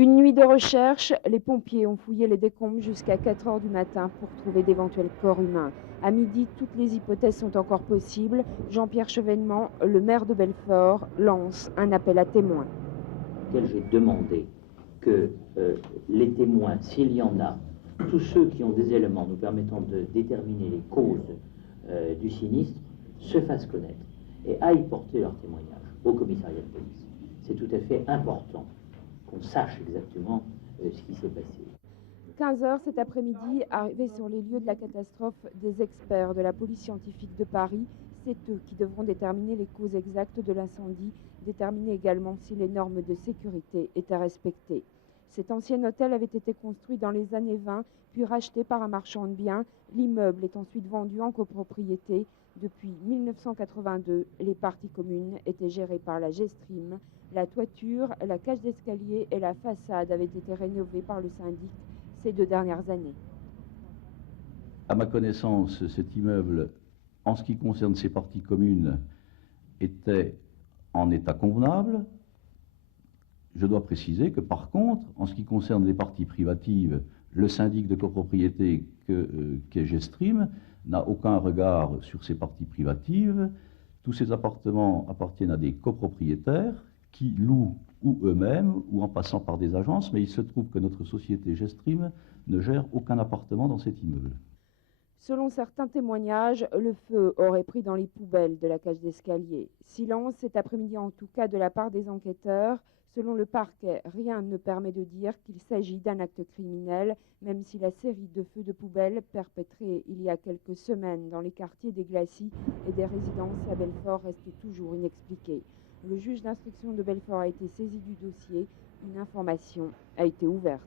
Une nuit de recherche, les pompiers ont fouillé les décombres jusqu'à 4 heures du matin pour trouver d'éventuels corps humains. À midi, toutes les hypothèses sont encore possibles. Jean-Pierre Chevènement, le maire de Belfort, lance un appel à témoins. J'ai demandé que les témoins, s'il y en a, tous ceux qui ont des éléments nous permettant de déterminer les causes du sinistre, se fassent connaître et aillent porter leur témoignage au commissariat de police. C'est tout à fait important qu'on sache exactement ce qui s'est passé. 15 heures cet après-midi, arrivés sur les lieux de la catastrophe, des experts de la police scientifique de Paris. C'est eux qui devront déterminer les causes exactes de l'incendie, déterminer également si les normes de sécurité étaient respectées. Cet ancien hôtel avait été construit dans les années 20, puis racheté par un marchand de biens. L'immeuble est ensuite vendu en copropriété. Depuis 1982, les parties communes étaient gérées par la Gestrim. La toiture, la cage d'escalier et la façade avaient été rénovées par le syndic ces 2 dernières années. À ma connaissance, cet immeuble, en ce qui concerne ses parties communes, était en état convenable. Je dois préciser que par contre, en ce qui concerne les parties privatives, le syndic de copropriété qu'est Gestrim n'a aucun regard sur ces parties privatives. Tous ces appartements appartiennent à des copropriétaires qui louent ou eux-mêmes ou en passant par des agences, mais il se trouve que notre société Gestrim ne gère aucun appartement dans cet immeuble. Selon certains témoignages, le feu aurait pris dans les poubelles de la cage d'escalier. Silence cet après-midi en tout cas de la part des enquêteurs. Selon le parquet, rien ne permet de dire qu'il s'agit d'un acte criminel, même si la série de feux de poubelle perpétrés il y a quelques semaines dans les quartiers des Glacis et des résidences à Belfort reste toujours inexpliquée. Le juge d'instruction de Belfort a été saisi du dossier. Une information a été ouverte.